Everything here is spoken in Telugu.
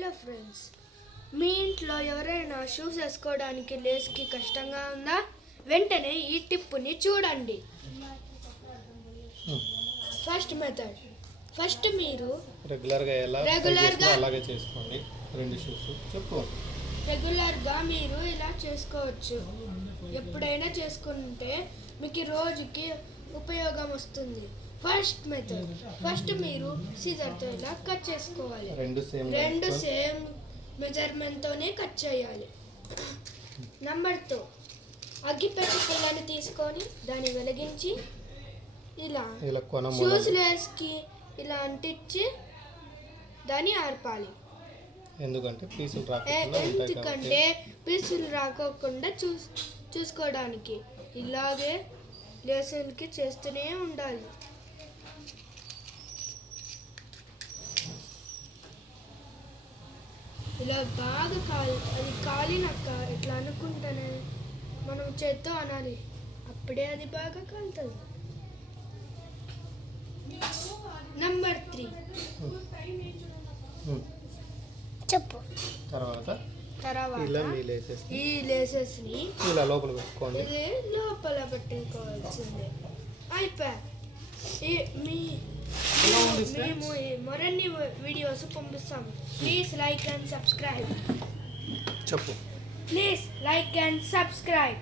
హలో ఫ్రెండ్స్, మీ ఇంట్లో ఎవరైనా షూస్ వేసుకోవడానికి లేస్కి కష్టంగా ఉందా? వెంటనే ఈ టిప్పుని చూడండి. First method. ఫస్ట్ మీరు రెగ్యులర్గా అలాగే చేసుకోండి. రెండు షూస్ చెప్పు. రెగ్యులర్గా మీరు ఇలా చేసుకోవచ్చు. ఎప్పుడైనా చేసుకుంటే మీకు రోజుకి ఉపయోగం వస్తుంది. First method. ఫస్ట్ మీరు సీజర్తో ఇలా కట్ చేసుకోవాలి. రెండు సేమ్ మెజర్మెంట్తోనే కట్ చేయాలి. నెంబర్ 2, అగ్గిపెట్టె పుల్లని తీసుకొని దాన్ని వెలిగించి ఇలా షూస్ లేస్కి ఇలా అంటించి దాన్ని ఆర్పాలి. ఎందుకంటే పీసులు రాకోకుండా చూసుకోవడానికి ఇలాగే లేసులకి చేస్తూనే ఉండాలి. ఇలా బాగా అది కాలినాక ఎట్లా అనుకుంటానే మనం చేత్తో అనాలి, అప్పుడే అది బాగా కాలుతుంది. నెంబర్ 3 చెప్పు. తర్వాత ఈ లేసెస్ని ఇలా లోపల పెట్టుకోండి. ఇది లోపల పెట్టుకోవాల్సిందే. అయిపోయా. మేము మరిన్ని వీడియోస్ పంపిస్తాము. Please like and subscribe. చెప్పు. Please like and subscribe.